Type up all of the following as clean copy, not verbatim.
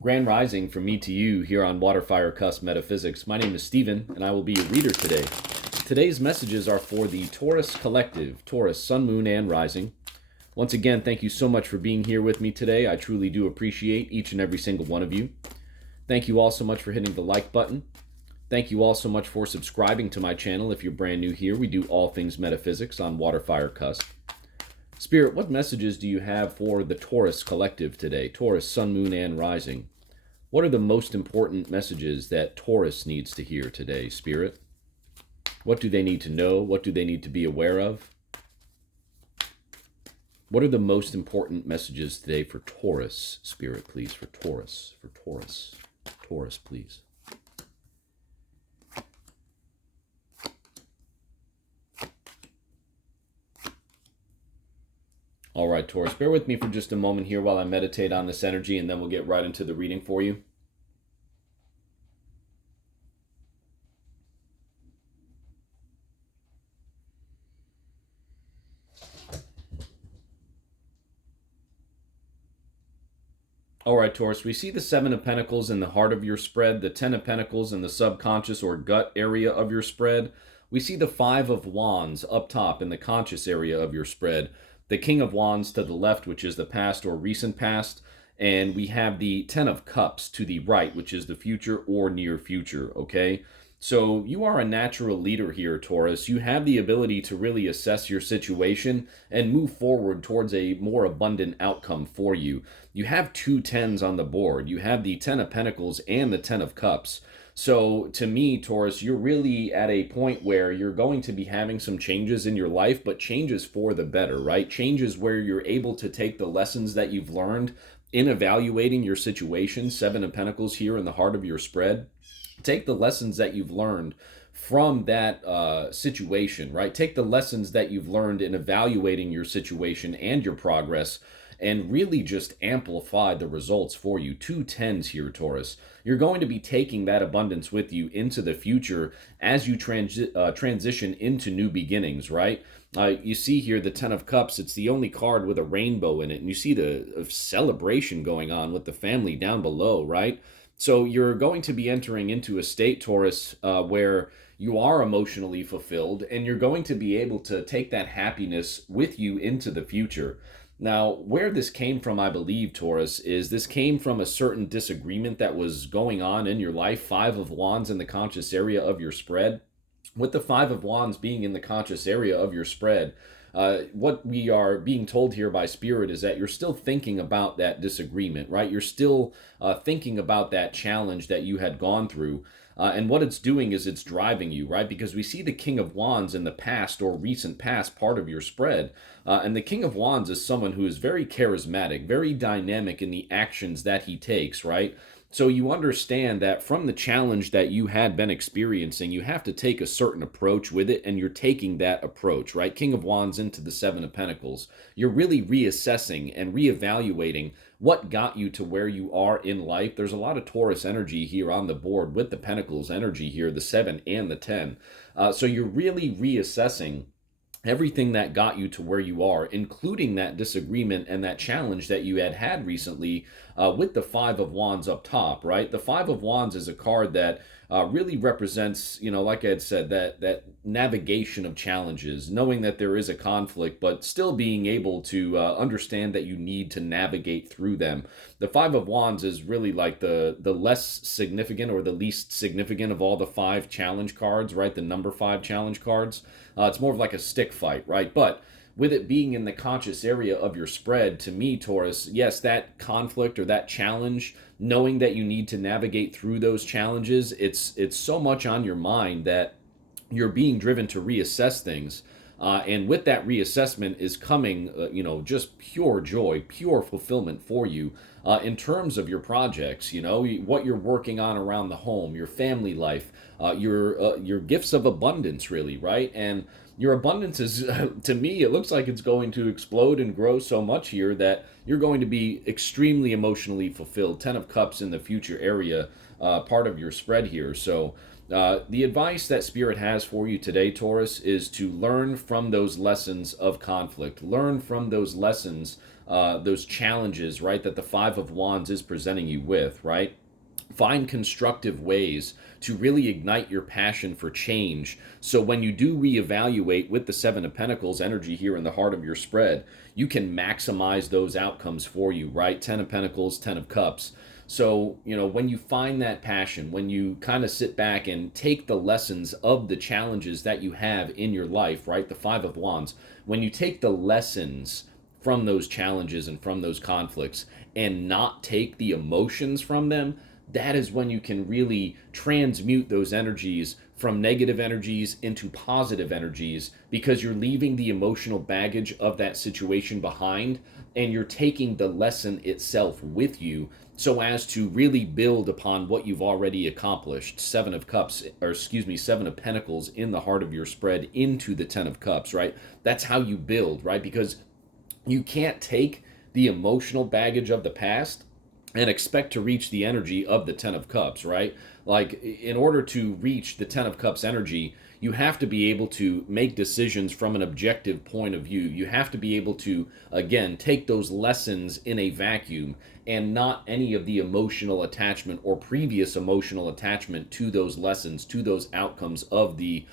Grand Rising from me to you here on WaterFireCusp Metaphysics. My name is Stephen, and I will be your reader today. Today's messages are for the Taurus Collective, Taurus, Sun, Moon, and Rising. Once again, thank you so much for being here with me today. I truly do appreciate each and every single one of you. Thank you all so much for hitting the like button. Thank you all so much for subscribing to my channel. If you're brand new here, we do all things metaphysics on WaterFireCusp. Spirit, what messages do you have for the Taurus Collective today? Taurus, Sun, Moon, and Rising. What are the most important messages that Taurus needs to hear today, Spirit? What do they need to know? What do they need to be aware of? What are the most important messages today for Taurus, Spirit, please? For Taurus, Taurus, please. All right, Taurus, bear with me for just a moment here while I meditate on this energy, and then we'll get right into the reading for you. All right, Taurus, we see the Seven of Pentacles in the heart of your spread, the Ten of Pentacles in the subconscious or gut area of your spread. We see the Five of Wands up top in the conscious area of your spread, the King of Wands to the left, which is the past or recent past, and we have the Ten of Cups to the right, which is the future or near future, okay? So you are a natural leader here, Taurus. You have the ability to really assess your situation and move forward towards a more abundant outcome for you. You have two tens on the board. You have the Ten of Pentacles and the Ten of Cups. So to me, Taurus, you're really at a point where you're going to be having some changes in your life, but changes for the better, right? Changes where you're able to take the lessons that you've learned in evaluating your situation, Seven of Pentacles here in the heart of your spread. Take the lessons that you've learned from that situation, right? Take the lessons that you've learned in evaluating your situation and your progress and really just amplify the results for you. Two tens here, Taurus. You're going to be taking that abundance with you into the future as you transition into new beginnings, right? You see here the Ten of Cups. It's the only card with a rainbow in it, and you see the celebration going on with the family down below, right? So you're going to be entering into a state, Taurus, where you are emotionally fulfilled, and you're going to be able to take that happiness with you into the future. Now, where this came from, I believe, Taurus, is this came from a certain disagreement that was going on in your life. Five of Wands in the conscious area of your spread. With the Five of Wands being in the conscious area of your spread, what we are being told here by Spirit is that you're still thinking about that disagreement, right? You're still thinking about that challenge that you had gone through. And what it's doing is it's driving you, right? Because we see the King of Wands in the past or recent past part of your spread. And the King of Wands is someone who is very charismatic, very dynamic in the actions that he takes, right? So you understand that from the challenge that you had been experiencing, you have to take a certain approach with it, and you're taking that approach, right? King of Wands into the Seven of Pentacles. You're really reassessing and reevaluating what got you to where you are in life. There's a lot of Taurus energy here on the board with the Pentacles energy here, the 7 and the 10. So you're really reassessing everything that got you to where you are, including that disagreement and that challenge that you had recently with the Five of Wands up top, right? The Five of Wands is a card that really represents, you know, like I had said, that navigation of challenges, knowing that there is a conflict, but still being able to understand that you need to navigate through them. The Five of Wands is really like the less significant or the least significant of all the 5 challenge cards, right? The number 5 challenge cards. It's more of like a stick fight, right? But with it being in the conscious area of your spread, to me, Taurus, yes, that conflict or that challenge, knowing that you need to navigate through those challenges, it's so much on your mind that you're being driven to reassess things. And with that reassessment is coming, just pure joy, pure fulfillment for you in terms of your projects, what you're working on around the home, your family life, your gifts of abundance, really, right? And your abundance is, to me, it looks like it's going to explode and grow so much here that you're going to be extremely emotionally fulfilled. Ten of Cups in the future area, part of your spread here. So the advice that Spirit has for you today, Taurus, is to learn from those lessons of conflict. Learn from those lessons those challenges, right, that the Five of Wands is presenting you with, right? Find constructive ways to really ignite your passion for change. So when you do reevaluate with the Seven of Pentacles energy here in the heart of your spread, you can maximize those outcomes for you, right? Ten of Pentacles, Ten of Cups. So, when you find that passion, when you kind of sit back and take the lessons of the challenges that you have in your life, right? The Five of Wands, when you take the lessons from those challenges and from those conflicts and not take the emotions from them, that is when you can really transmute those energies from negative energies into positive energies, because you're leaving the emotional baggage of that situation behind and you're taking the lesson itself with you, so as to really build upon what you've already accomplished. Seven of Cups, or excuse me, Seven of Pentacles in the heart of your spread into the Ten of Cups, right? That's how you build, right? Because you can't take the emotional baggage of the past and expect to reach the energy of the Ten of Cups, right? Like, in order to reach the Ten of Cups energy, you have to be able to make decisions from an objective point of view. You have to be able to, again, take those lessons in a vacuum and not any of the emotional attachment or previous emotional attachment to those lessons, to those outcomes of the,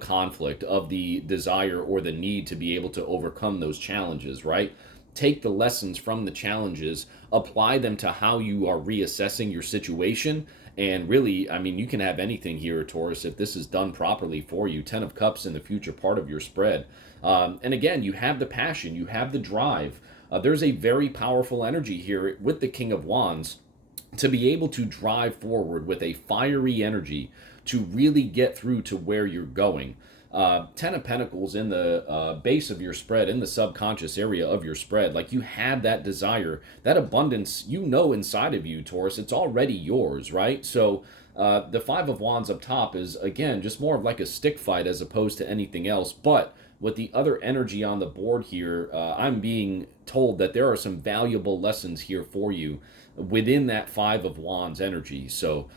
conflict, of the desire or the need to be able to overcome those challenges, right? Take the lessons from the challenges, apply them to how you are reassessing your situation. And really, I mean, you can have anything here, Taurus, if this is done properly for you. Ten of Cups in the future part of your spread. And again, you have the passion, you have the drive. There's a very powerful energy here with the King of Wands to be able to drive forward with a fiery energy to really get through to where you're going. Ten of Pentacles in the base of your spread, in the subconscious area of your spread. Like, you have that desire, that abundance, inside of you, Taurus. It's already yours, right? So the Five of Wands up top is, again, just more of like a stick fight as opposed to anything else. But with the other energy on the board here, I'm being told that there are some valuable lessons here for you within that Five of Wands energy. So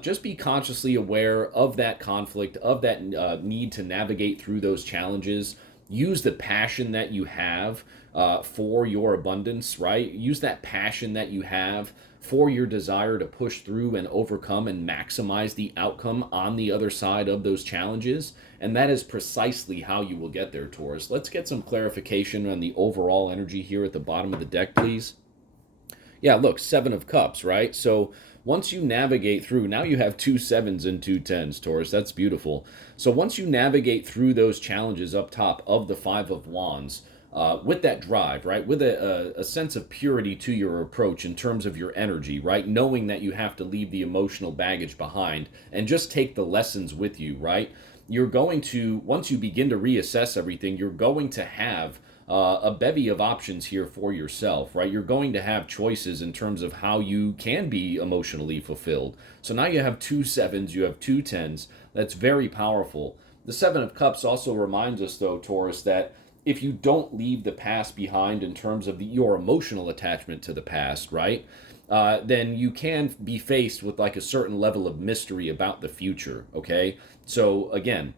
just be consciously aware of that conflict, of that need to navigate through those challenges. Use the passion that you have for your abundance, right? Use that passion that you have for your desire to push through and overcome and maximize the outcome on the other side of those challenges. And that is precisely how you will get there, Taurus. Let's get some clarification on the overall energy here at the bottom of the deck, please. Yeah, look, Seven of Cups, right? So once you navigate through, now you have two sevens and two tens, Taurus. That's beautiful. So once you navigate through those challenges up top of the Five of Wands, with that drive, right? With a sense of purity to your approach in terms of your energy, right? Knowing that you have to leave the emotional baggage behind and just take the lessons with you, right? You're going to, once you begin to reassess everything, you're going to have a bevy of options here for yourself, right? You're going to have choices in terms of how you can be emotionally fulfilled. So now you have two sevens, you have two tens. That's very powerful. The Seven of Cups also reminds us, though, Taurus, that if you don't leave the past behind in terms of your emotional attachment to the past, right, then you can be faced with like a certain level of mystery about the future, okay? So again,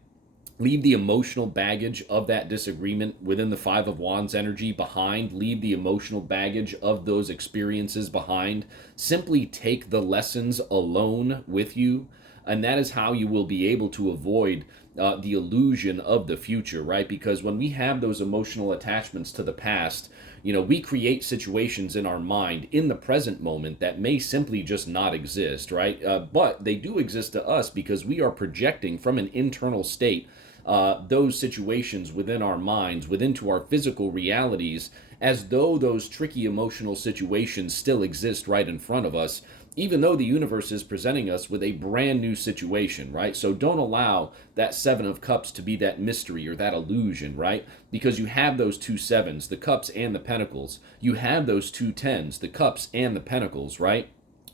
leave the emotional baggage of that disagreement within the Five of Wands energy behind. Leave the emotional baggage of those experiences behind. Simply take the lessons alone with you. And that is how you will be able to avoid the illusion of the future, right? Because when we have those emotional attachments to the past, we create situations in our mind in the present moment that may simply just not exist, right? But they do exist to us because we are projecting from an internal state those situations within our minds, within our physical realities, as though those tricky emotional situations still exist right in front of us, even though the universe is presenting us with a brand new situation, right? So don't allow that Seven of Cups to be that mystery or that illusion, right? Because you have those two sevens, the cups and the pentacles. You have those two tens, the cups and the pentacles, right?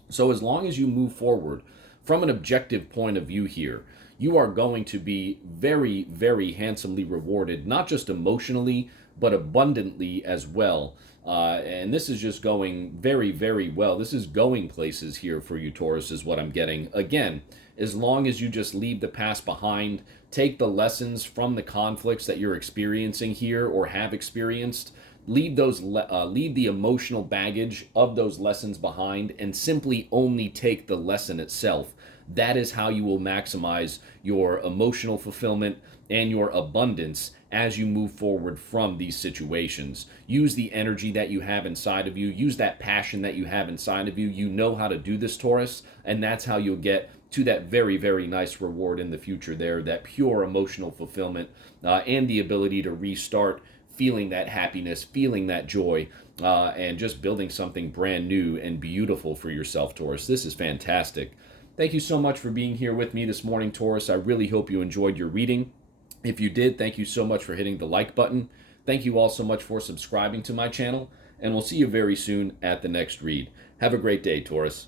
So as long as you move forward from an objective point of view here, you are going to be very, very handsomely rewarded, not just emotionally, but abundantly as well. And this is just going very, very well. This is going places here for you, Taurus, is what I'm getting. Again, as long as you just leave the past behind, take the lessons from the conflicts that you're experiencing here or have experienced, Leave leave the emotional baggage of those lessons behind and simply only take the lesson itself. That is how you will maximize your emotional fulfillment and your abundance as you move forward from these situations. Use the energy that you have inside of you, use that passion that you have inside of you. You know how to do this, Taurus, and that's how you'll get to that very, very nice reward in the future there, that pure emotional fulfillment, and the ability to restart feeling that happiness, feeling that joy, and just building something brand new and beautiful for yourself, Taurus. This is fantastic. Thank you so much for being here with me this morning, Taurus. I really hope you enjoyed your reading. If you did, thank you so much for hitting the like button. Thank you all so much for subscribing to my channel, and we'll see you very soon at the next read. Have a great day, Taurus.